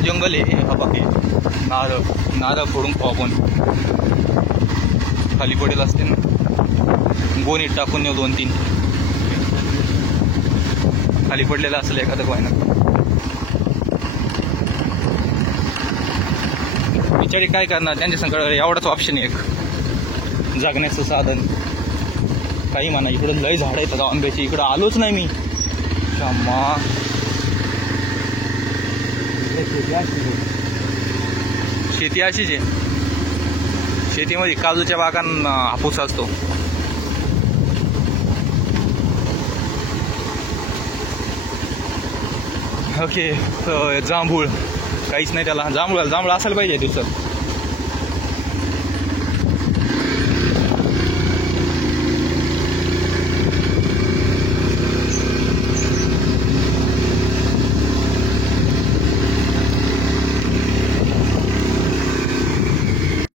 घन जंगल आहे. हा बाकी नारळ फोडून खाऊ आपण. खाली पडेल असते ना, गोणीत टाकून नेऊ 2-3 खाली पडलेलं असेल एखादं काय ना. बिचारी काय करणार, त्यांच्या संकट एवढाच ऑप्शन आहे एक जगण्याचं साधन. काही म्हणा, इकडं लय झाड आहेत आंब्याची, इकडं आलोच नाही मी. क्षमा. शेती अशीच आहे, शेतीमध्ये काजूच्या बागांना हापूस असतो. ओके, जांभूळ काहीच नाही त्याला. जांभूळ असायला पाहिजे दिवसात.